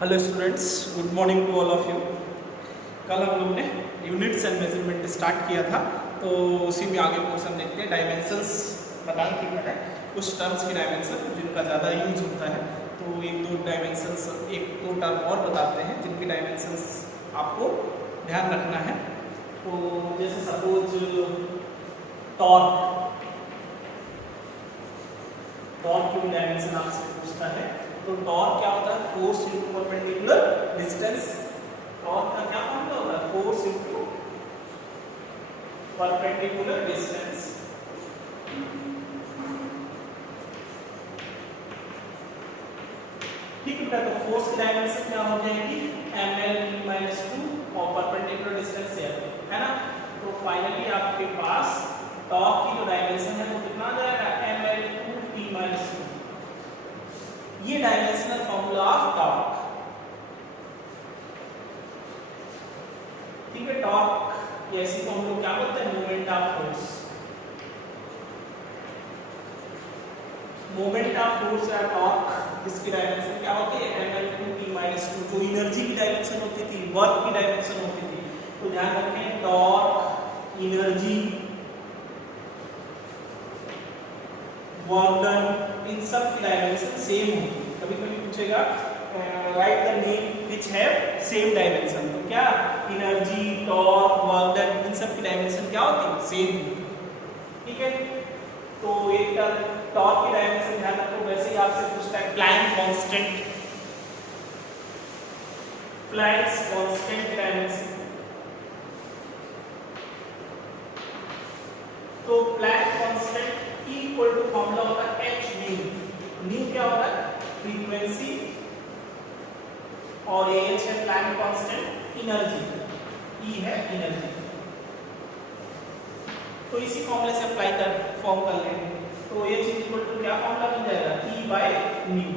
Hello students, good morning to all of you. कल हम लोग ने यूनिट्स एंड मेजरमेंट स्टार्ट किया था, तो उसी में आगे पोर्शन देखते हैं। डायमेंशंस बताई थी मैंने, कुछ टर्म्स की डायमेंशन जिनका ज़्यादा यूज होता है, तो एक दो डायमेंशंस, एक दो टर्म और बताते हैं जिनकी डायमेंशंस आपको ध्यान रखना है। तो जैसे सपोज टॉर्क की डायमेंशन आपसे पूछता है, तो टॉर्क क्या होता है? Force into perpendicular distance. Torque का क्या फॉर्मूला होता है? Force into perpendicular distance. ठीक है, तो फोर्स की डायमेंशन क्या हो जाएगी? ml-2 और परपेंडिकुलर डिस्टेंस है ना। तो फाइनली आपके पास टॉर्क की जो डायमेंशन है वो कितना आ जाएगा? ml2t-2। ये डायमेंशनल फॉर्मूला ऑफ टॉर्क। ठीक है, टॉर्क ऐसी को हम लोग क्या बोलते हैं? Moment of force. Moment of force या टॉर्क, इसकी डायमेंशन क्या होती है? ml2t-2। जो एनर्जी की डायमेंशन होती थी, वर्क की डायमेंशन होती थी, तो ध्यान रखें टॉर्क, एनर्जी, वर्क डन, इन सब की डायमेंशन सेम होती है। कभी कभी पूछेगा right the name which have same dimension, तो क्या एनर्जी, टॉर्क, वर्क डन, इन सब की डायमेंशन क्या होती है? सेम। ठीक है, तो एक टॉर्क की डायमेंशन ध्यान रखो। वैसे ही आपसे पूछता है Planck constant, Planck's constant dimension. तो Planck constant equal to formula होता है h न्यू। न्यू क्या होता है? फ्रीक्वेंसी, और h है प्लैंक कांस्टेंट, एनर्जी, E है एनर्जी। तो इसी फॉर्मूले से अप्लाई कर फॉर्म कर लेंगे, तो h इक्वल टू क्या फॉर्मूला मिल जाएगा? E by nu.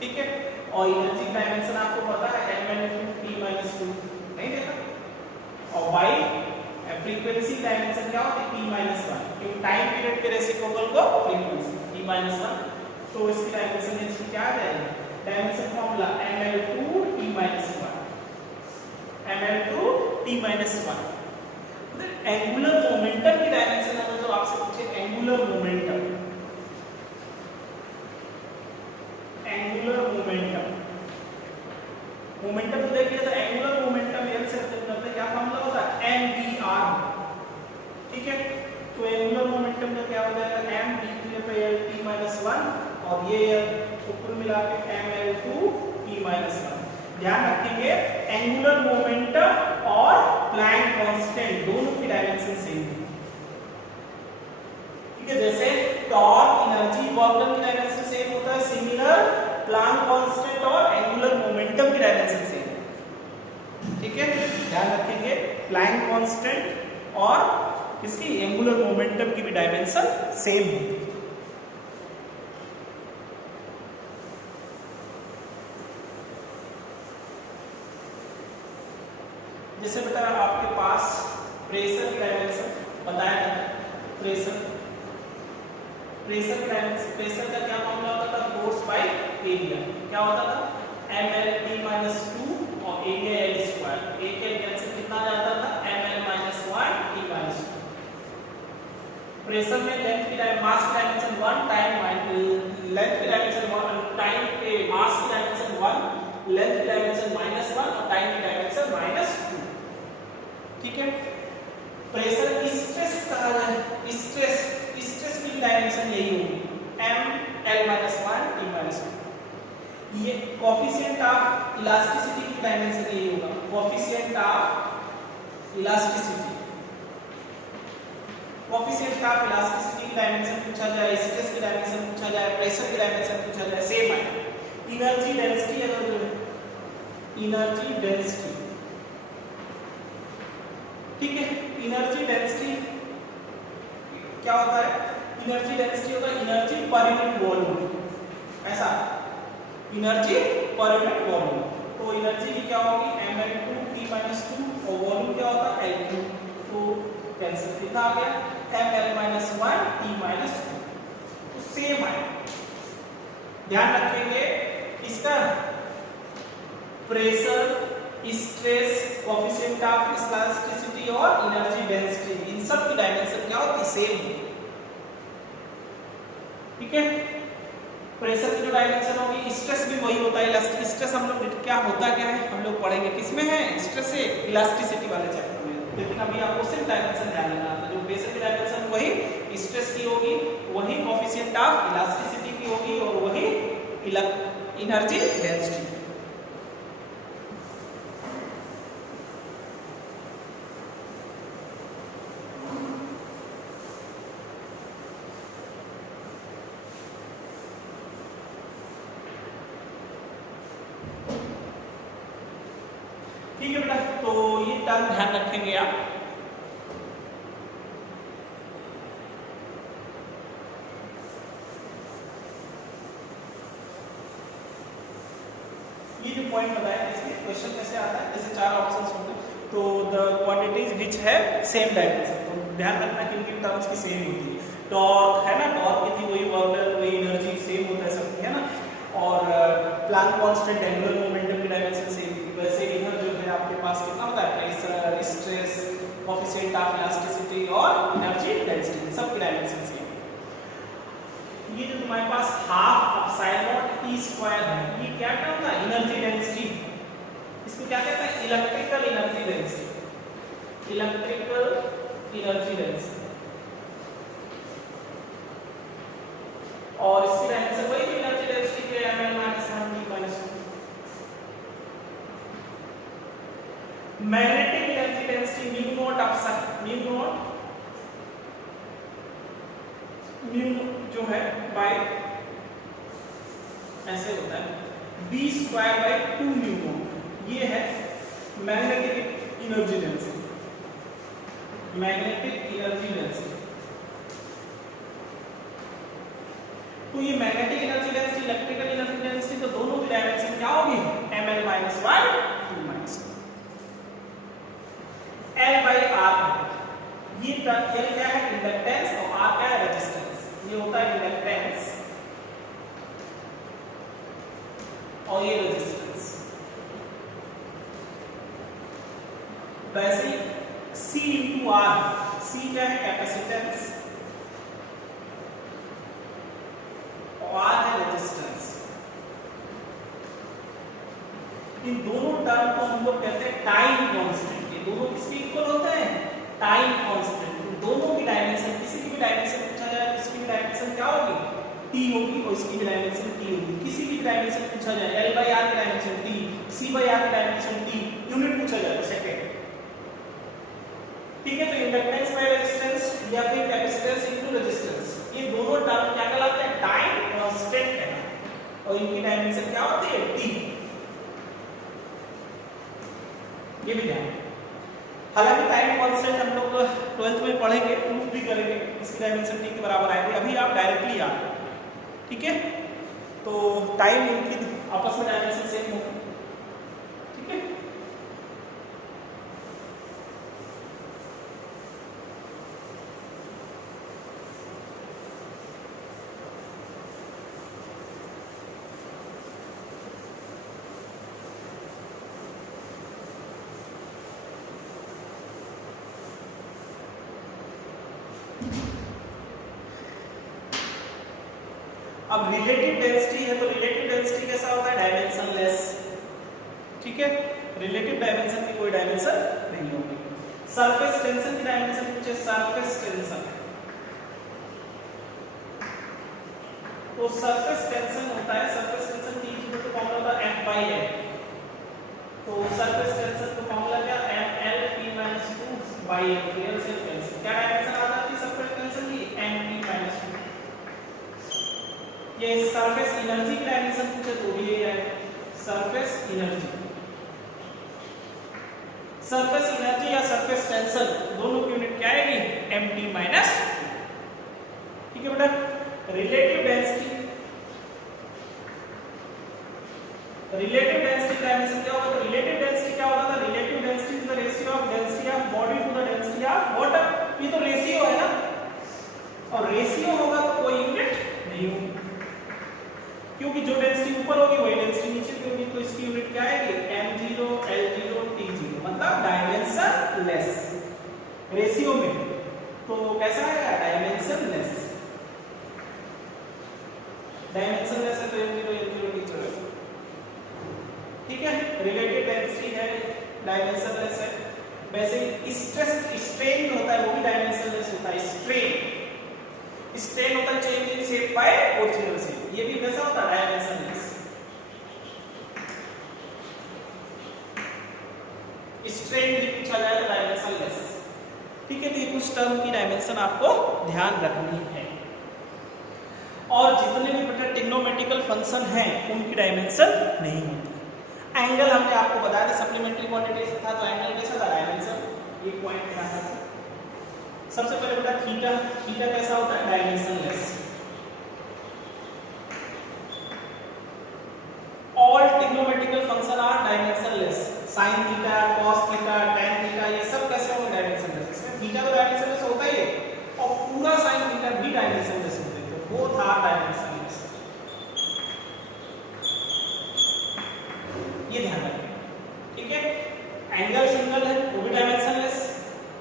ठीक है, और एनर्जी डायमेंशन आपको पता है ml2t-2, नहीं देखा? और बाय फ्रीक्वेंसी डायमेंशन क्या होती है? t-1, क्योंकि टाइम पीरियड के रेसिप्रोकल को फ्रीक्वेंसी t-1, तो इसकी डायमेंशन h क्या आ जाएगी? Dimension formula ml2t-1, ml2t-1। Angular momentum की डायमेंशन है, जो आपसे पूछे angular momentum, angular momentum, momentum तो देखिए, तो एंगुलर मोमेंटम एल से रिप्रेजेंट क्या फॉर्मूला होता है? mvr। ठीक है, तो एंगुलर मोमेंटम का क्या हो जाएगा? m/t-1, और ये ऊपर मिला के ml2t-1। ध्यान रखेंगे एंगुलर मोमेंटम और प्लैंक कांस्टेंट दोनों की डायमेंशन सेम है। ठीक है, जैसे टॉर्क, एनर्जी, वर्क डन की डायमेंशन सेम होता है, सिमिलर प्लैंक कांस्टेंट और एंगुलर मोमेंटम की डायमेंशन सेम है। ठीक है, ध्यान रखेंगे प्लैंक कांस्टेंट और इसकी एंगुलर मोमेंटम की भी डायमेंशन सेम होती है। जैसे बेटा आपके पास प्रेशर की डायमेंशन बताया था, प्रेशर की डायमेंशन, प्रेशर का क्या फॉर्मूला होता था? Force by area. क्या होता था? ml-2 और एरिया L²। ए के कैंसिल कितना जाता था? ml-1t-2। प्रेशर में लेंथ की मास की डायमेंशन 1, टाइम लेंथ की डायमेंशन 1, टाइम के मास की डायमेंशन 1, लेंथ की डायमेंशन -1 और टाइम की डायमेंशन -2। ठीक है, प्रेशर स्ट्रेस कहा जाए, स्ट्रेस की डायमेंशन यही होगी ml-1t-2। ये कोएफिशिएंट ऑफ इलास्टिसिटी की डायमेंशन यही होगा, coefficient of elasticity. Coefficient of elasticity की डायमेंशन पूछा जाए, स्ट्रेस की डायमेंशन पूछा जाए, प्रेशर की डायमेंशन पूछा जाए, सेम है। एनर्जी डेंसिटी अगर जो है, एनर्जी डेंसिटी, ठीक है, एनर्जी डेंसिटी क्या होता है? एनर्जी डेंसिटी होता है एनर्जी पर यूनिट वॉल्यूम, ऐसा एनर्जी पर यूनिट वॉल्यूम। तो एनर्जी की क्या होगी? ml2t-2 और वॉल्यूम क्या होता है? L3। तो कैंसिल कितना आ गया? ml-1t-2, तो सेम है। ध्यान रखेंगे इसका pressure, stress, coefficient of elasticity और एनर्जी डेंसिटी, इन सब की डायमेंशन क्या होती है? सेम। ठीक है, प्रेशर की जो डायमेंशन होगी, स्ट्रेस भी वही होता है, स्ट्रेस हम लोग क्या होता क्या है हम लोग पढ़ेंगे, किसमें है? स्ट्रेस से इलास्टिसिटी वाले चैप्टर में। लेकिन अभी आपको सिर्फ डायमेंशन ध्यान रखना है, जो प्रेशर की डायमेंशन वही स्ट्रेस की होगी, वही कोएफिशिएंट ऑफ इलास्टिसिटी की होगी और वही एनर्जी डेंसिटी। ठीक है बेटा, तो ये टर्म ध्यान रखेंगे आप। ये जो पॉइंट बताया इसमें क्वेश्चन कैसे आता है, जैसे चार ऑप्शंस होंगे, तो द क्वांटिटीज विच है सेम डायमेंशन, तो ध्यान रखना कि इनकी टर्म्स की सेम होती है। टॉर्क है ना, टॉर्क की थी वही, वर्क डन वही, एनर्जी सेम होता है सबकी, है ना, और प्लांक कांस्टेंट एंगुलर मोमेंटम की डायमेंशन सेम थी। वैसे इधर जो है आपके पास कितना होता है? Pressure, stress, coefficient of elasticity और एनर्जी डेंसिटी, सब की डायमेंशन सेम। ये जो तुम्हारे पास half epsilon naught E square है, ये क्या टर्म था? Energy density. इसको क्या कहते हैं? Electrical energy density, electrical energy density. और इसकी डायमेंशन वही थी एनर्जी डेंसिटी के ml - 1 magnetic energy density mu naught जो है बाय ऐसे होता है b²/2 म्यू नॉट, ये है magnetic energy density, magnetic energy density. तो ये magnetic energy density, electrical energy density, तो दोनों की डायमेंशन क्या होगी? ml - 2 L/R। ये टर्म L क्या है? इंडक्टेंस, और R क्या है? रेजिस्टेंस। ये होता है इंडक्टेंस और ये रेजिस्टेंस। वैसे C × R, C क्या है? कैपेसिटेंस, और R है रेजिस्टेंस। इन दोनों टर्म को हम लोग कहते हैं टाइम कांस्टेंट। ये दोनों किसके इक्वल होते हैं? Time constant. दोनों की डायमेंशन, किसी की भी डायमेंशन पूछा जाए, किसी की डायमेंशन क्या होगी? t होगी, और इसकी भी डायमेंशन t होगी। किसी की डायमेंशन पूछा जाए, L/R की डायमेंशन t, C/R की डायमेंशन t, यूनिट पूछा जाए तो सेकंड। ठीक है, तो इंडक्टेंस बाय रेजिस्टेंस या फिर कैपेसिटेंस इनटू रेजिस्टेंस, ये दोनों टर्म क्या कहलाते हैं? टाइम कांस्टेंट है, और इनकी डायमेंशन क्या होती है? t। ये भी ध्यान। हालांकि टाइम कांस्टेंट हम लोग 12th में पढ़ेंगे, प्रूफ भी करेंगे, इसकी डायमेंशन t के बराबर आएगी। अभी आप डायरेक्टली याद, ठीक है, तो टाइम इनकी आपस में डायमेंशन सेम होगी। ठीक है, अब रिलेटिव डेंसिटी है, तो रिलेटिव डेंसिटी कैसा होता है? डायमेंशनलेस। ठीक है, रिलेटिव डायमेंशन की कोई डायमेंशन नहीं होगी। सरफेस टेंशन की डायमेंशन पूछे, सरफेस टेंशन, तो सरफेस टेंशन होता है, सरफेस टेंशन की इक्वल टू फॉर्मूला होता है F/L। तो सरफेस टेंशन का फॉर्मूला क्या? FL/P-2/L, real cell tension. क्या डायमेंशन आ जाती है सरफेस टेंशन की? MP-2। ये सरफेस एनर्जी की डायमेंशन पूछे तो ये है सरफेस एनर्जी। सरफेस एनर्जी या सरफेस टेंशन दोनों की यूनिट क्या आएगी? MT-2। ठीक है बेटा, relative density, relative density dimension क्या होगा? तो रिलेटिव डेंसिटी क्या होता था? Relative density is the ratio of density of body to the density of water. ये तो रेशियो है ना, और रेशियो होगा तो कोई यूनिट नहीं होगी। क्योंकि जो डेंसिटी ऊपर होगी वही डेंसिटी नीचे की होगी, तो इसकी यूनिट क्या आएगी m0 l0 t0, मतलब डायमेंशन लेस रेशियो में, तो कैसा आएगा डायमेंशन लेस, डायमेंशन लेस है तो m0 l0 t0, ठीक है। रिलेटेड डेंसिटी है, डायमेंशन लेस है। वैसे स्ट्रेस स्ट्रेन जो होता है वो भी डायमेंशन लेस होता है, स्ट्रेन होता है change in shape by original shape, ये भी कैसा होता है डायमेंशन लेस। स्ट्रेन भी पूछा जाए तो डायमेंशन लेस, ठीक है। तो ये कुछ टर्म की डायमेंशन आपको ध्यान रखनी है, और जितने भी बेटा ट्रिग्नोमेट्रिकल फंक्शन हैं उनकी डायमेंशन नहीं होती। एंगल हमने आपको बताया था सप्लीमेंट्री क्वांटिटी था, तो एंगल कैसा था डायमेंशन, ये पॉइंट ध्यान रखना। सबसे पहले बेटा थीटा, थीटा कैसा होता है dimensionless. All trigonometrical function are dimensionless, sin theta, cos theta, tan theta, ये सब कैसे होंगे डायमेंशन लेस। इसमें थीटा तो डायमेंशन लेस होता ही है, और पूरा sin थीटा भी डायमेंशन लेस होता है, तो वो था डायमेंशन लेस, ये ध्यान रखिए, ठीक है। एंगल सिंगल है वो भी डायमेंशन लेस,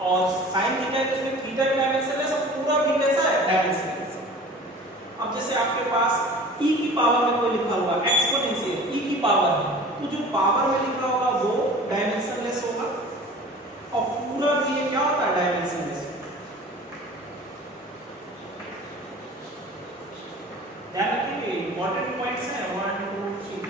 और sin थीटा है तो उसमें थीटा भी डायमेंशन लेस, और पूरा भी कैसा है डायमेंशन लेस। अब जैसे आपके पास e की पावर में कोई लिखा हुआ एक्सपोनेंशियल e की पावर है, तो जो पावर में लिखा होगा वो डायमेंशन लेस होगा, और पूरा भी ये क्या होता है डायमेंशन लेस। ध्यान रखिए इंपॉर्टेंट पॉइंट्स हैं 1 2 3।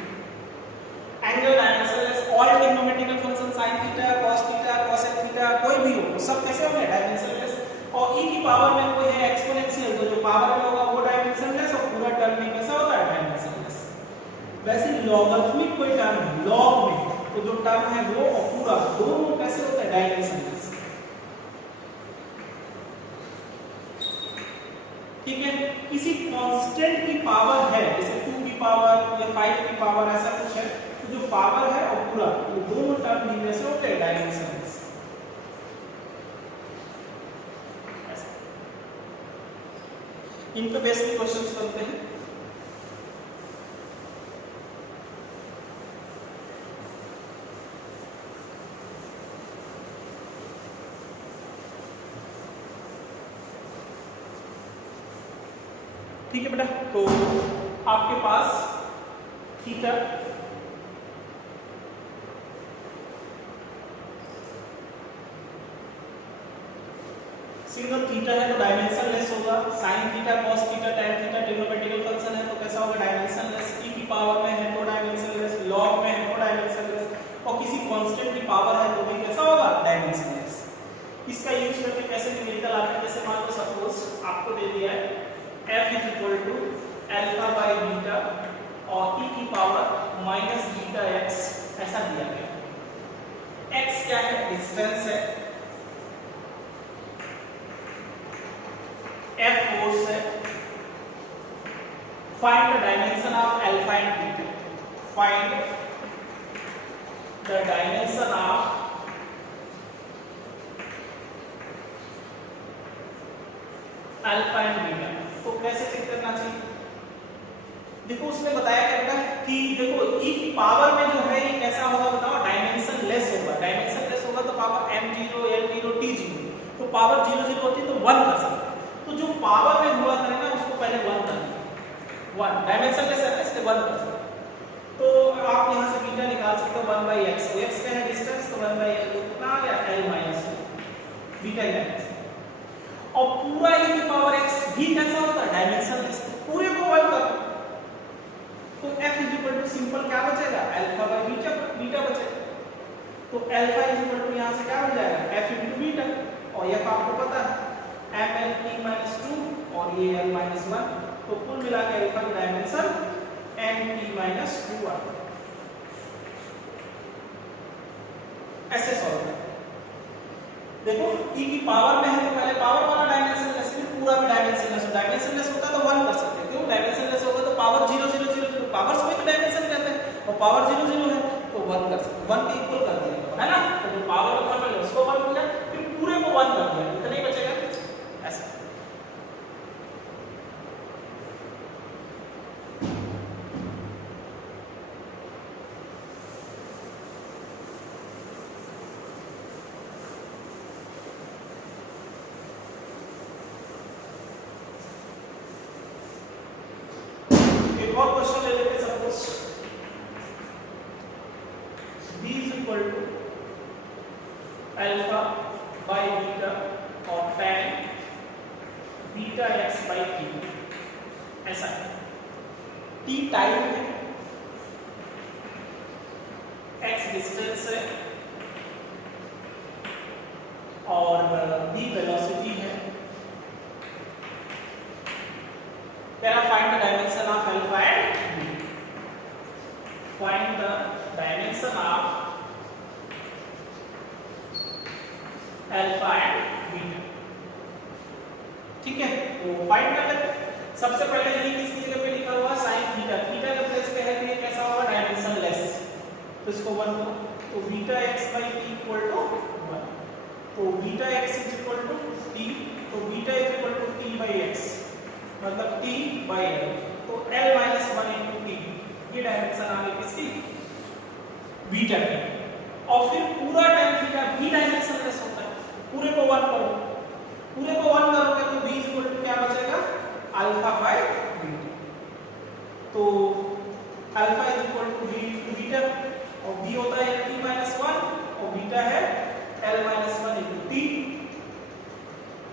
Angle dimension less, all trigonometrical function sin theta, cos theta, cosec theta कोई भी हो सब कैसे होंगे डायमेंशन लेस, और e की पावर में कोई है एक्सपोनेंशियल तो जो पावर में होगा वो डायमेंशन लेस, और पूरा टर्म भी कैसा होता है डायमेंशन लेस। वैसे लॉगरिथमिक कोई टर्म लॉग में तो जो टर्म है वो और पूरा दोनों कैसे होता है डायमेंशन लेस, ठीक है। किसी कांस्टेंट की पावर है जैसे 2 की पावर या 5 की पावर ऐसा कुछ है, तो जो पावर है और पूरा ये दोनों टर्म भी कैसे होते हैं डायमेंशन लेस। इन पे बेसिक क्वेश्चंस करते हैं। ठीक है बेटा, तो आपके पास थीटा सिंगल थीटा है तो डायमेंशन लेस होगा, sin theta, cos theta, tan theta trigonometrical function है तो कैसा होगा डायमेंशन लेस, e की पावर में है तो डायमेंशन लेस, log में है तो डायमेंशन लेस, और किसी कांस्टेंट की पावर है तो भी कैसा होगा डायमेंशन लेस। इसका यूज करके कैसे न्यूमेरिकल आते हैं, जैसे मान लो सपोज आपको दे दिया है f = अल्फा बाय बीटा और e की पावर माइनस बीटा x ऐसा दिया गया। x क्या है डिस्टेंस है, f फोर्स है, find the dimension of alpha and beta, find the dimension of alpha and beta. तो कैसे चेक करना चाहिए, देखो उसने बताया क्या बेटा कि देखो e की पावर में जो है ये कैसा होगा बताओ डायमेंशन लेस होगा, डायमेंशन लेस होगा तो पावर m0 l0 t0, तो पावर 0 0 होती है तो 1 कर सकते हैं, तो जो पावर में हुआ करे ना उसको पहले 1 कर दें, 1 डायमेंशन लेस है इसलिए 1 कर सकते हैं। तो आप यहां से बीटा निकाल सकते हो 1/x, तो x का है डिस्टेंस तो 1/l कितना आ गया l - बीटा डायमेंशन, और पूरा e की पावर x भी कैसा होता है डायमेंशन लेस, तो पूरे को 1 कर, तो f सिंपल क्या बचेगा अल्फा बाय बीटा बचेगा, तो अल्फा यहां से क्या हो जाएगा f * बीटा, और f आपको पता है mnt - 2 और ये l - 1, तो कुल मिला के अल्फा की डायमेंशन nt - 2 आता है। ऐसे सॉल्व करें, देखो e की पावर में है तो पहले पावर वाला डायमेंशन लेस, फिर पूरा भी डायमेंशन लेस, डायमेंशन लेस होता तो 1 कर सकते हैं, क्यों डायमेंशन लेस होगा तो पावर 0 0 0 0 पावर्स में तो डायमेंशन कहते हैं, और पावर 0 0 है तो 1 कर सकते हैं, 1 के इक्वल कर दिया है ना, तो जो पावर ऊपर में उसको 1 हो गया, फिर पूरे को 1 कर दिया, इतना ही बचेगा ऐसा। टाइम है, x डिस्टेंस है और v वेलोसिटी है। Can I find the dimension of alpha and beta? Find the dimension of alpha and beta। ठीक है, तो फाइंड कर लेते हैं। सबसे पहले ये किसकी जगह पे लिखा हुआ sin थीटा, थीटा के प्लेस पे है तो ये कैसा होगा, डायमेंशन लेस, तो इसको 1 करो, तो beta x by t equal to 1, तो beta x is equal to t, तो beta is equal to t by x, मतलब t by l, तो l minus 1 into t, ये डायमेंशन आ गई किसकी, बीटा की। और फिर पूरा टाइम थीटा भी डायमेंशन लेस होता है, पूरे को 1 करो, पूरे को 1 करोगे तो b इक्वल टू क्या बचेगा, अल्फा बाय बीटा, तो alpha is equal to b into beta, और b होता है t minus 1 और बीटा है l minus 1 into t,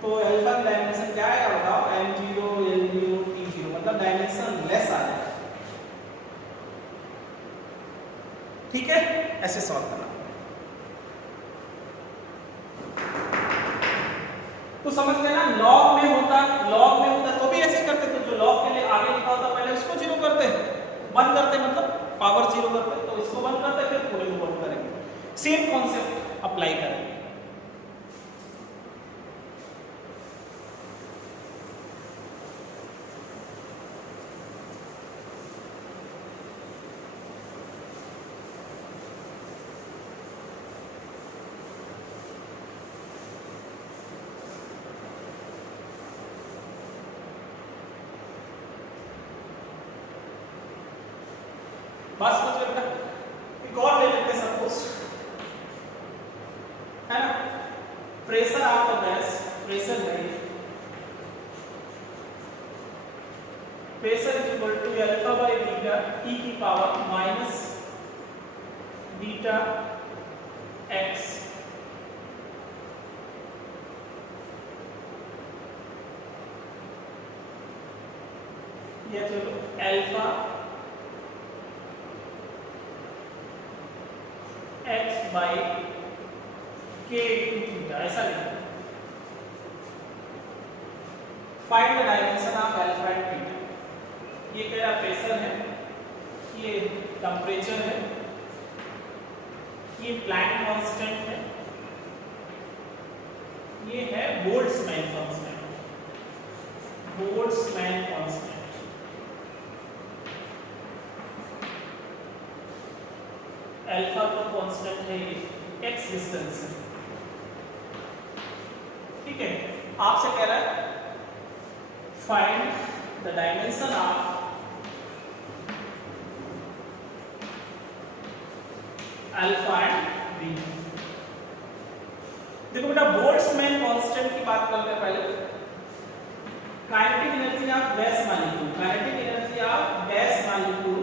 तो अल्फा का डायमेंशन क्या आएगा बताओ, m0 l0 t0, मतलब डायमेंशन लेस आ जाएगा। ठीक है, ऐसे सॉल्व करना। तो समझ लेना लॉग में होता तो भी ऐसे करते, तो जो लॉग के लिए आगे लिखा होता पहले उसको 0 करते, 1 करते मतलब पावर 0 करते, तो इसको 1 करते फिर पूरे को 1 करेंगे, सेम कॉन्सेप्ट अप्लाई करेंगे। बस कुछ बेटा एक और ले लेते हैं, सपोज है ना, pressure of a gas, pressure है, pressure is equal to alpha by beta e की पावर माइनस बीटा x, या चलो alpha x by k into theta, ऐसा लिखा। Find the dimension of alpha and beta, ये क्या प्रेशर है, ये टेम्परेचर है, ये प्लैंक कांस्टेंट है, ये है Boltzmann constant, Boltzmann constant, alpha का कांस्टेंट है ये, x डिस्टेंस है। ठीक है, आपसे कह रहा है find the dimension of alpha and beta. देखो बेटा बोल्ट्जमैन कांस्टेंट की बात करते हैं पहले, kinetic energy of gas molecule, kinetic energy of gas molecule,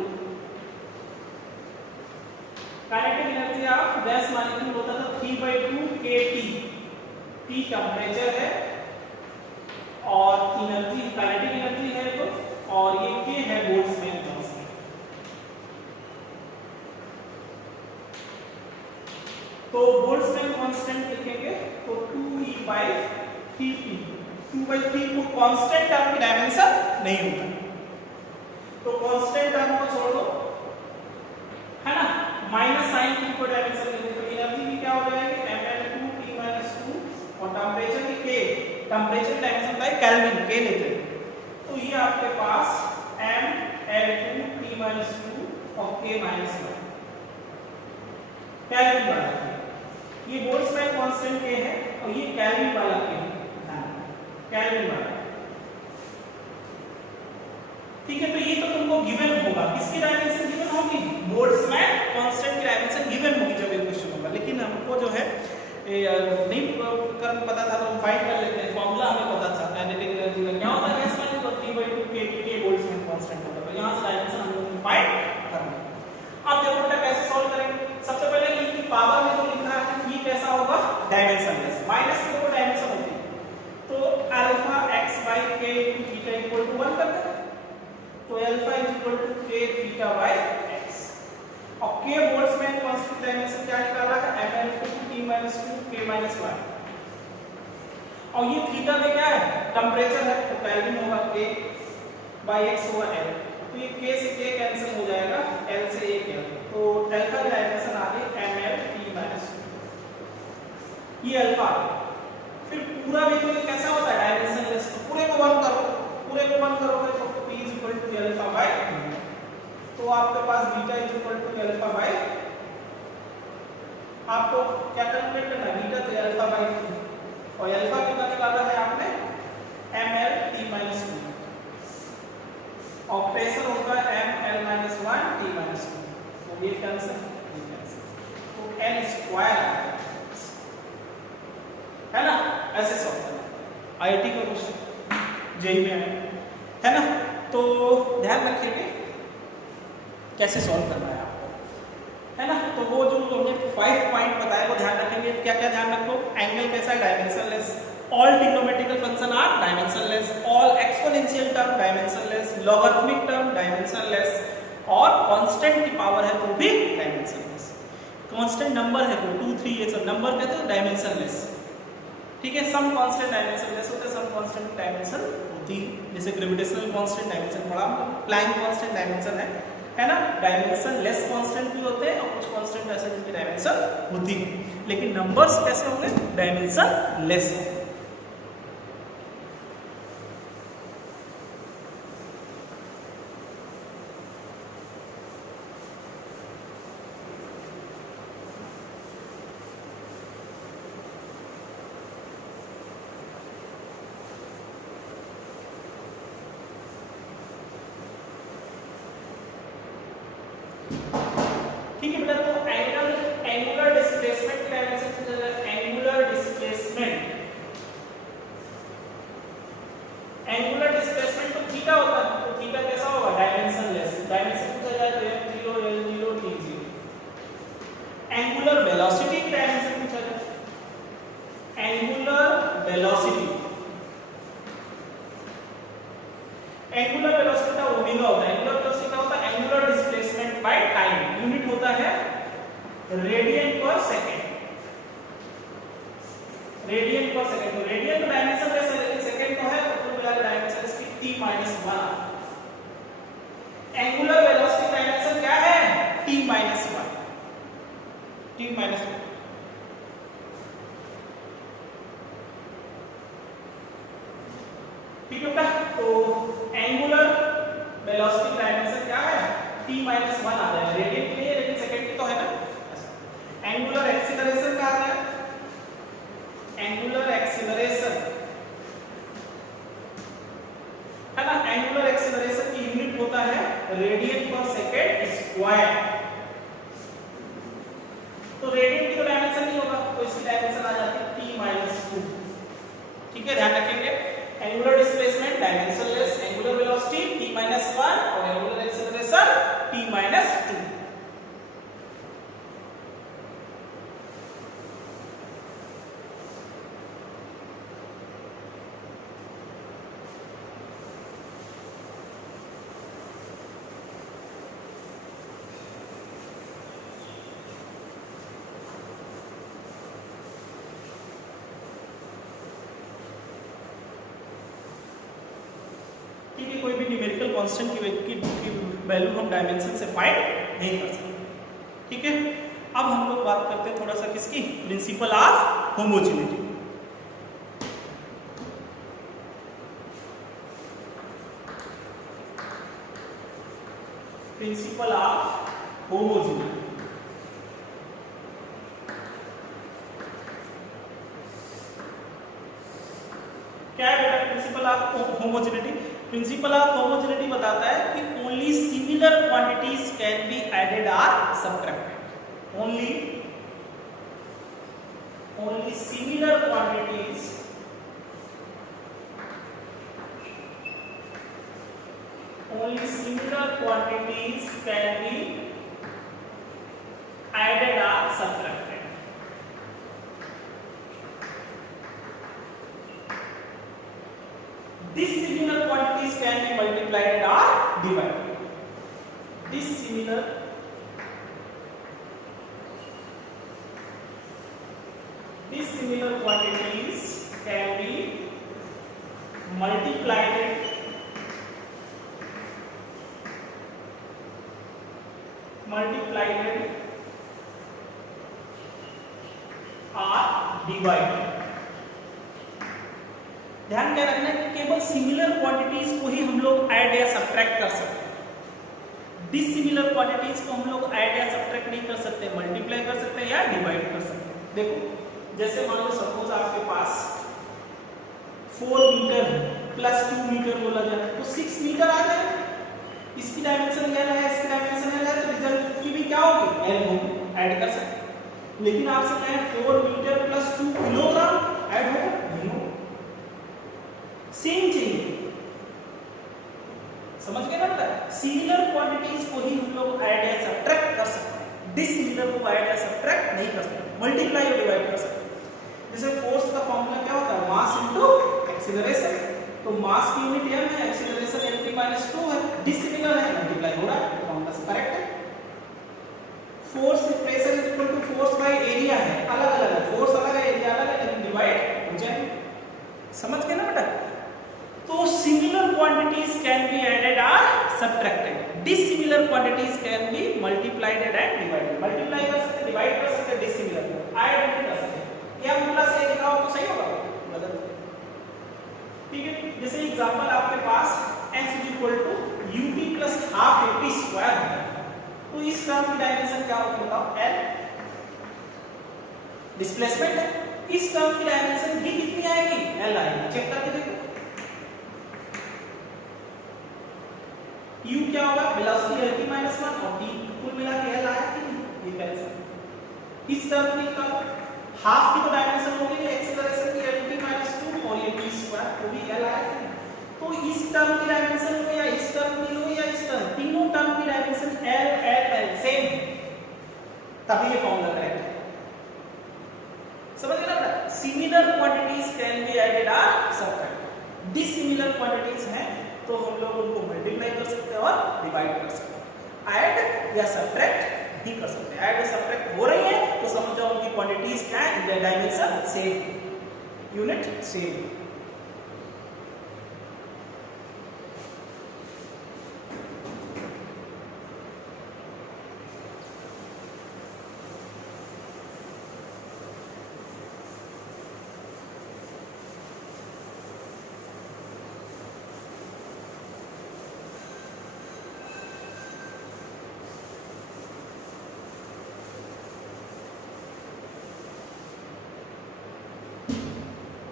kinetic energy of gas molecule होता था 3/2 kT, T टेम्परेचर है और एनर्जी काइनेटिक एनर्जी है तो, और ये K है बोल्ट्जमैन कांस्टेंट। तो बोल्ट्जमैन कांस्टेंट लिखेंगे तो 2E/3P, 2/3 को कांस्टेंट टर्म की डायमेंशन नहीं होता, तो कांस्टेंट टर्म को छोड़ दो, है ना, माइनस साइन की को डायमेंशन लेंगे तो एनर्जी की क्या हो जाएगी, mL2T-2 और टेम्परेचर की K, टेम्परेचर डायमेंशन का केल्विन K लेते हैं, तो ये आपके पास mL2T-2 और K-1 केल्विन वाला है, ये बोल्ट्जमैन कांस्टेंट K है और ये केल्विन वाला K है, केल्विन वाला। ठीक है, तो ये तो तुमको गिवन होगा, किसकी डायमेंशन गिवन होगी, बोल्ट्जमैन कांस्टेंट की डायमेंशन गिवन होगी जब ये क्वेश्चन होगा, लेकिन हमको जो है नहीं कर पता था तो हम फाइंड कर लेते हैं, फार्मूला हमें पता था काइनेटिक एनर्जी का क्या होता है गैस में, तो 3/2 kT बोल्ट्जमैन कांस्टेंट होता है, तो यहां से डायमेंशन हम लोग फाइंड करना है। अब देखो बेटा कैसे सॉल्व करेंगे, सबसे पहले e की पावर में जो लिखा है e कैसा होगा, डायमेंशनलेस, माइनस की कोई डायमेंशन होती है, तो alpha x by k into theta equal to 1 करते हैं, तो alpha is equal to k k theta by x। और k बोल्ट्जमैन कांस्टेंट डायमेंशन क्या निकाला है, ml * t - 2 k - 1। और ये थीटा में क्या है, टेंपरेचर है, तो केल्विन होगा k by x over l। तो ये k से k कैंसिल हो जाएगा, l से a l, तो अल्फा की डायमेंशन आ गई ml t - 2। ये अल्फा। फिर पूरा भी तो कैसा होता है, डायमेंशनलेस, तो पूरे को 1 करो, पूरे को 1 करोगे तो p = अल्फा बाय, तो आपके पास बीटा = अल्फा बाय, आपको क्या कैलकुलेट करना है, बीटा तो अल्फा बाय 2, और अल्फा कितना निकाला है आपने, ml t - 2, और प्रेशर होगा ml - 1 t - 2, तो ये कैंसिल, तो n स्क्वायर है ना, ऐसे सॉल्व करना। आईआईटी का क्वेश्चन जेईई में है ना, तो ध्यान रखिएगा कैसे सॉल्व करना है आपको, है ना। तो वो जो हमने 5 पॉइंट बताए वो ध्यान रखेंगे। क्या क्या ध्यान रखो, एंगल कैसा है, dimensionless, all trigonometrical function are dimensionless, all exponential term dimensionless, logarithmic term dimensionless, और कांस्टेंट की पावर है तो भी डायमेंशनलेस। कांस्टेंट नंबर है तो 2 3 ये सब नंबर कहते हैं डायमेंशनलेस, ठीक है। सम कांस्टेंट डायमेंशनलेस होते हैं, सम कांस्टेंट डायमेंशन होती, जैसे ग्रेविटेशनल कांस्टेंट डायमेंशन पढ़ा, प्लैंक कांस्टेंट डायमेंशन है ना। डायमेंशन लेस कांस्टेंट भी होते हैं और कुछ कांस्टेंट ऐसे जिनकी डायमेंशन होती है, लेकिन नंबर्स कैसे होंगे, डायमेंशन लेस होंगे। ठीक है बेटा, तो एंगुलर डिस्प्लेसमेंट की डायमेंशन पूछा जाए, एंगुलर डिस्प्लेसमेंट तो थीटा होता है, तो थीटा कैसा होगा, डायमेंशनलेस। डायमेंशन पूछा जाए तो m0 l0 t0। Angular velocity की डायमेंशन पूछा जाए, एंगुलर वेलोसिटी का ओमेगा होता है। एंगुलर वेलोसिटी का होता है angular displacement by time, unit होता है रेडियन पर सेकंड, रेडियन पर सेकंड। तो रेडियन तो डायमेंशन लेस है, लेकिन सेकंड तो है, तो कुल मिलाकर डायमेंशन इसकी t - 1। एंगुलर वेलोसिटी डायमेंशन क्या है, t - 1, t - 1। ठीक है बेटा, तो एंगुलर वेलोसिटी डायमेंशन क्या है, t - 1 आ जाएगा, रेडियन के लिए, लेकिन सेकंड की तो है ना। एंगुलर एक्सीलरेशन क्या आता है, एंगुलर एक्सीलरेशन है ना, एंगुलर एक्सीलरेशन की यूनिट होता है रेडियन पर सेकंड स्क्वायर। तो रेडियन की तो डायमेंशन नहीं होगा, तो इसकी डायमेंशन आ जाती है t - 2। ठीक है, ध्यान रखेंगे, angular displacement dimensionless, angular velocity t - 1 और एंगुलर एक्सीलरेशन t - 2। ठीक है, कोई भी न्यूमेरिकल कांस्टेंट की वैल्यू हम डायमेंशन से फाइंड नहीं कर सकते। ठीक है, अब हम लोग बात करते हैं थोड़ा सा किसकी, principle of homogeneity. Principle of homogeneity क्या है बेटा, principle of homogeneity? Principle of homogeneity बताता है कि only similar quantities can be added और subtracted. Only similar quantities can be added और subtracted. These similar quantities can be multiplied or divided. dissimilar quantities can be multiplied or divided। ध्यान क्या रखना है कि केवल सिमिलर क्वांटिटीज को ही हम लोग ऐड या सब्ट्रैक्ट कर सकते हैं, डिसिमिलर क्वांटिटीज को हम लोग ऐड या सब्ट्रैक्ट नहीं कर सकते, मल्टीप्लाई कर सकते हैं या डिवाइड कर सकते हैं। देखो जैसे मान लो सपोज आपके पास 4 मीटर प्लस 2 मीटर बोला जाए तो 6 मीटर आ जाए, इसकी डायमेंशन L है, इसकी डायमेंशन L है, तो रिजल्ट की भी क्या होगी L होगी, ऐड कर सकते हैं। लेकिन आपसे कहें 4 मीटर प्लस 2 किलोग्राम ऐड होगा नहीं होगा, सेम चाहिए। समझ गए ना बेटा? सिमिलर क्वांटिटीज को ही हम लोग ऐड या सब्ट्रैक्ट कर सकते हैं, डिसिमिलर को ऐड या सब्ट्रैक्ट नहीं कर सकते, मल्टीप्लाई और डिवाइड कर सकते हैं। जैसे फोर्स का फॉर्मूला क्या होता है, मास इनटू एक्सीलरेशन, तो मास की यूनिट m है, एक्सीलरेशन lt - 2 है, डिसिमिलर है, मल्टीप्लाई हो रहा है, फॉर्मूला से करेक्ट है। Force pressure is equal to force by area है, अलग अलग है, फोर्स अलग है, एरिया अलग है, लेकिन डिवाइड हो जाएगा। समझ गए ना बेटा? तो similar quantities can be added और subtracted, dissimilar quantities can be multiplied and divided. Multiply कर सकते, डिवाइड कर सकते, डिसिमिलर को ऐड नहीं कर सकते। क्या प्लस ए लिखा हो तो सही होगा, गलत। ठीक है, जैसे एग्जांपल आपके पास s = ut + ½ at² है, तो इस टर्म की डायमेंशन क्या होगी बताओ, l डिस्प्लेसमेंट है, इस टर्म की डायमेंशन भी कितनी आएगी, l आएगी। चेक करके देखो u क्या होगा, वेलोसिटी lt - 1 और t कुल मिला के l आया कि नहीं, ये कैंसिल। इस टर्म की का हाफ की तो डायमेंशन होगी एक्सीलरेशन की lt - 2 और ये t² वो भी l आया कि नहीं। तो इस टर्म की डायमेंशन लो या इस टर्म की लो या इस टर्म, तीनों टर्म की dimension l l l same, तभी ये फॉर्मूला करेक्ट है। समझ गए ना? Similar quantities can be added और सब्ट्रैक्टेड, डिसिमिलर क्वांटिटीज हैं तो हम लोग उनको मल्टीप्लाई कर सकते हैं और डिवाइड कर सकते हैं, ऐड या सब्ट्रैक्ट नहीं कर सकते। ऐड या सब्ट्रैक्ट हो रही है तो समझ जाओ उनकी क्वांटिटीज क्या है, डायमेंशन सेम, यूनिट सेम।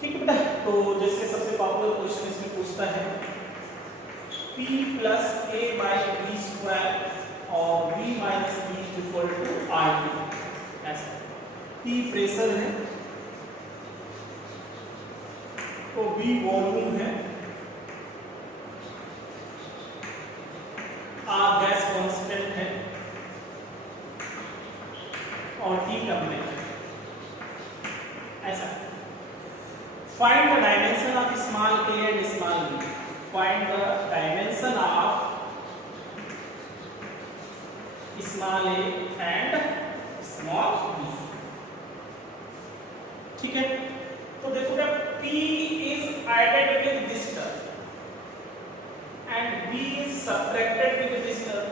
ठीक है बेटा, तो जैसे सबसे पॉपुलर क्वेश्चन इसमें पूछता है p + a/b² और b - b = RT, ऐसा। p प्रेशर है तो b वॉल्यूम है, r गैस कांस्टेंट है और t टेम्परेचर, ऐसा। Find the dimension of small a and small b. Find the dimension of small a and small b. ठीक है, तो देखो जब p is added with this term and b is subtracted with this term,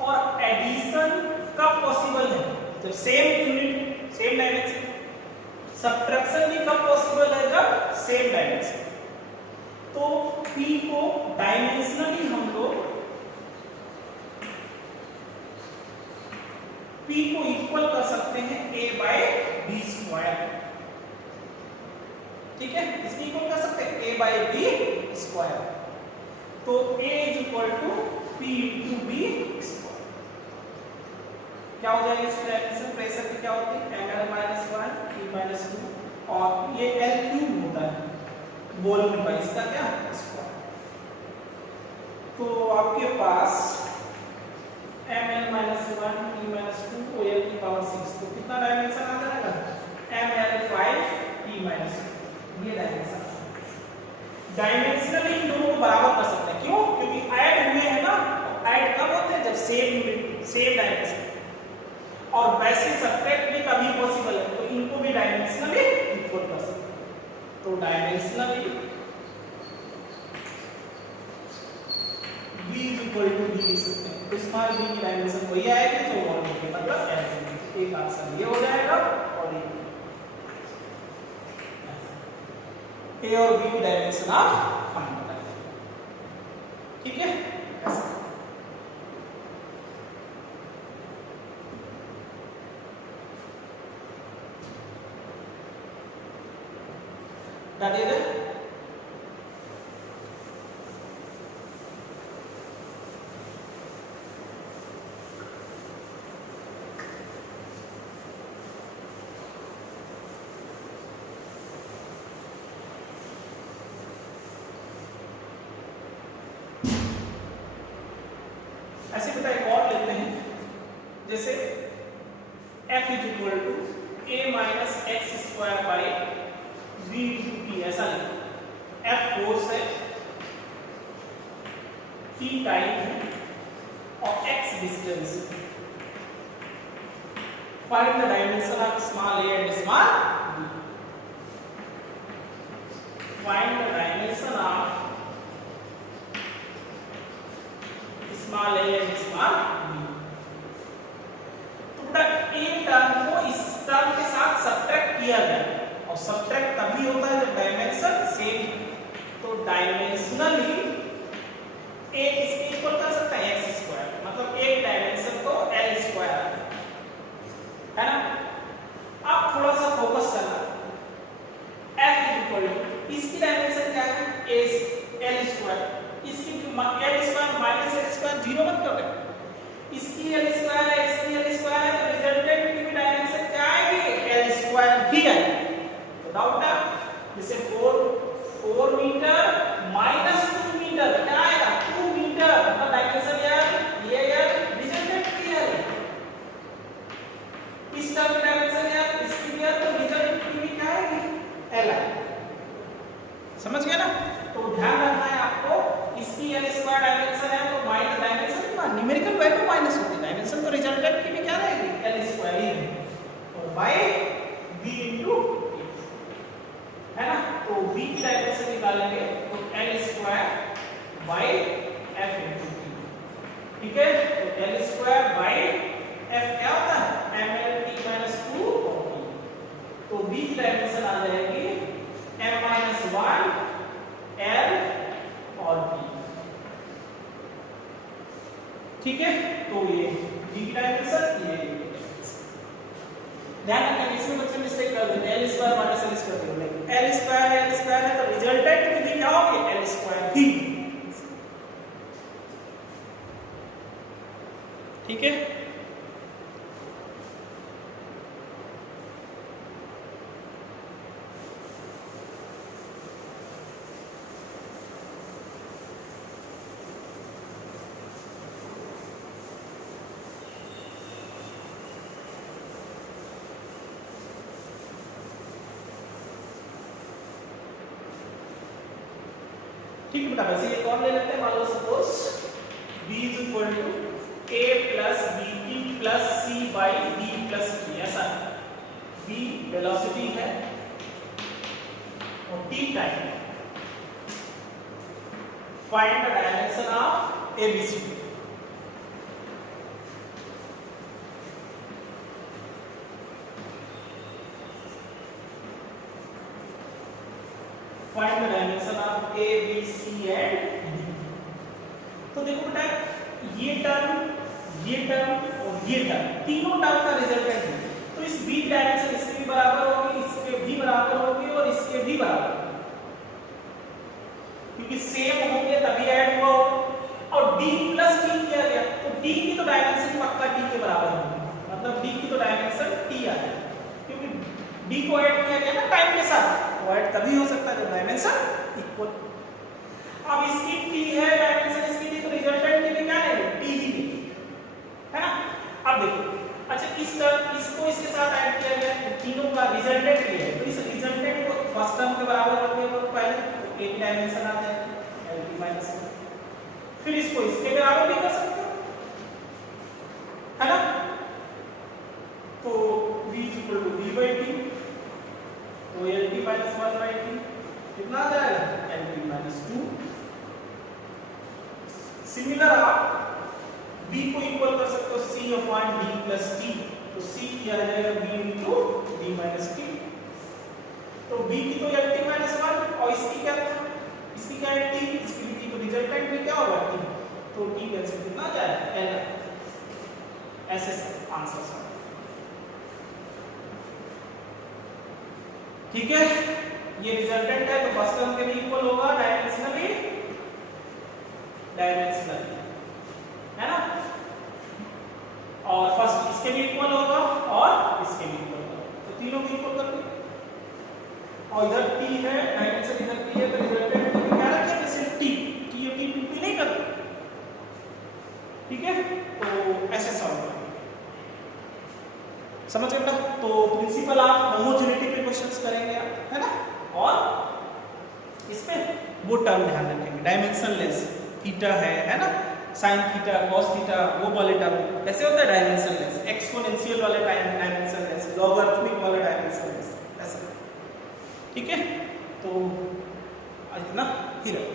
और addition कब possible है, जब same unit same dimension, subtraction भी कब पॉसिबल है, जब सेम डायमेंशन। तो p को डायमेंशनली हम लोग p को इक्वल कर सकते हैं a/b², ठीक है, इसको इक्वल कर सकते हैं a/b²। तो a = p × b²। क्या हो जाएगा, इस डायमेंशन प्रेशर की क्या होती है, ml - 1 t - 2 और ये l³ होता है वॉल्यूम का, इसका क्या स्क्वायर। तो आपके पास ml - 1 t - 2 और l⁻⁶, तो कितना डायमेंशन आ जाएगा, ml5 t - 2, ये डायमेंशन। डायमेंशनली इन दोनों को बराबर कर सकते हैं, क्यों, क्योंकि ऐड हुए हैं ना, ऐड कब होते हैं, जब सेम यूनिट सेम डायमेंशन, और वैसे सब्ट्रैक्ट भी कभी पॉसिबल है, तो इनको भी डायमेंशनली इक्वल कर सकते हैं। तो dimensionally v is equal to d लिख सकते हैं। तो स्मॉल v की डायमेंशन वही आएगी जो और v के मतलब ऐसे एक आंसर ये हो जाएगा, और a और b की डायमेंशन आप फाइंड करें। ठीक है, डालिए ऐसे पता एक और लेते हैं, जैसे f is equal to a minus x square by v into p, ऐसा लिखो। f फोर्स है, t टाइम है, और x डिस्टेंस है। Find the dimension of small a and small b। Find the dimension of small a and small b। तो बेटा a term को इस टर्म के साथ सब्ट्रैक्ट किया जाए, और सब्ट्रैक्ट तभी होता है जब डायमेंशन सेम। तो डायमेंशनली a इसके इक्वल कर सकता है x स्क्वायर, मतलब एक डायमेंशन तो l स्क्वायर है ना। अब थोड़ा सा फोकस करना, f इक्वल टू इसकी डायमेंशन क्या है, a l स्क्वायर, इसकी l square minus l square zero मत कर दे। इसकी l स्क्वायर है, इसकी l स्क्वायर है, तो रिजल्टेंट की भी डायमेंशन क्या आएगी, l स्क्वायर ही आएगी। तो डाउट है, जैसे 4 मीटर माइनस 2 मीटर क्या आएगा, 2 मीटर, मतलब डायमेंशन क्या है, ये यार रिजल्टेंट की है। इस टर्म की डायमेंशन यार इसकी भी है, तो रिजल्टेंट की भी क्या आएगी, l आएगी। समझ गए ना। तो ध्यान रखना है आपको, इसकी l स्क्वायर डायमेंशन है, तो माइनस डायमेंशन का न्यूमेरिकल वैल्यू माइनस होती है, डायमेंशन तो रिजल्टेंट की भी क्या रहेगी, l स्क्वायर ही रहेगी, और बाय b इनटू है ना। तो b की डायमेंशन निकालेंगे तो l square by f into t। ठीक है, तो l स्क्वायर बाय f क्या होता है, mlt-2 और t। तो b की डायमेंशन आ जाएगी m-1 l और b। ठीक है, तो ये b की डायमेंशन, ये ध्यान रखना, इसमें बच्चे मिस्टेक कर देते हैं, l square minus l square करते हैं। l स्क्वायर है, तो रिजल्टेंट की भी क्या होगी, l स्क्वायर ही। ठीक है, ठीक है बेटा। वैसे ये कौन ले लेते हैं, मान लो suppose b is equal to a plus bt plus c by d plus t, ऐसा b वेलोसिटी है और t time. Find the dimension of abc। Find the dimension of a b c and d। तो देखो बेटा, ये term और ये term, तीनों टर्म का रिजल्टेंट है, तो इस b डायमेंशन इसके भी बराबर होगी, इसके भी बराबर होगी और इसके भी बराबर होगी, क्योंकि सेम होंगे तभी ऐड हुआ होगा। और d प्लस t किया गया, तो d की तो डायमेंशन पक्का t के बराबर होगी, मतलब d की तो डायमेंशन t आ जाएगी, क्योंकि d को ऐड किया गया ना टाइम के साथ, तो ऐड तभी हो सकता है जब डायमेंशन इक्वल। अब इसकी t है डायमेंशन, इसकी t, तो रिजल्टेंट की भी क्या है, t ही है ना। अब देखो, अच्छा इस टर्म इसको इसके साथ ऐड किया गया, तो तीनों का रिजल्टेंट ये है, तो इस रिजल्टेंट को फर्स्ट टर्म के बराबर रखने को पहले तो a की डायमेंशन आ जाएगी l t माइनस, फिर इसको इसके बराबर भी कर सकते हो, है ना। तो v is equal to v by T, तो L T minus 1 by T कितना आ जाएगा एल टी माइनस 2। सिमिलर आप b को इक्वल कर सकते हो c upon d plus t, तो c क्या आ जाएगा b into d minus t। तो b की तो एल टी माइनस 1 और इसकी क्या था, इसकी क्या है t, इसकी t, तो रिजल्टेंट में क्या होगा t, तो t कैंसिल कितना आ जाएगा l। ऐसे आंसर सर, ठीक है। ये रिजल्टेंट है तो फर्स्ट टर्म के भी इक्वल होगा डायमेंशनली, है ना, और फर्स्ट इसके भी इक्वल होगा और इसके भी इक्वल होगा, तो तीनों को इक्वल कर दो। और इधर t है, डायमेंशन इधर t है, तो रिजल्टेंट में क्या रखेंगे सिर्फ t, t और t p नहीं करते, ठीक है। तो ऐसे सॉल्व करेंगे, समझ गए बेटा। तो प्रिंसिपल आप होमोजेनिटी पे क्वेश्चंस करेंगे आप, है ना, और इसमें वो टर्म ध्यान रखेंगे डायमेंशनलेस, थीटा है ना, साइन थीटा कॉस थीटा, वो वाले टर्म कैसे होता है डायमेंशनलेस, एक्सपोनेंशियल वाले डायमेंशनलेस, लॉगरिथमिक वाला डायमेंशनलेस, ऐसे, ठीक है। तो आज इतना ही रखो।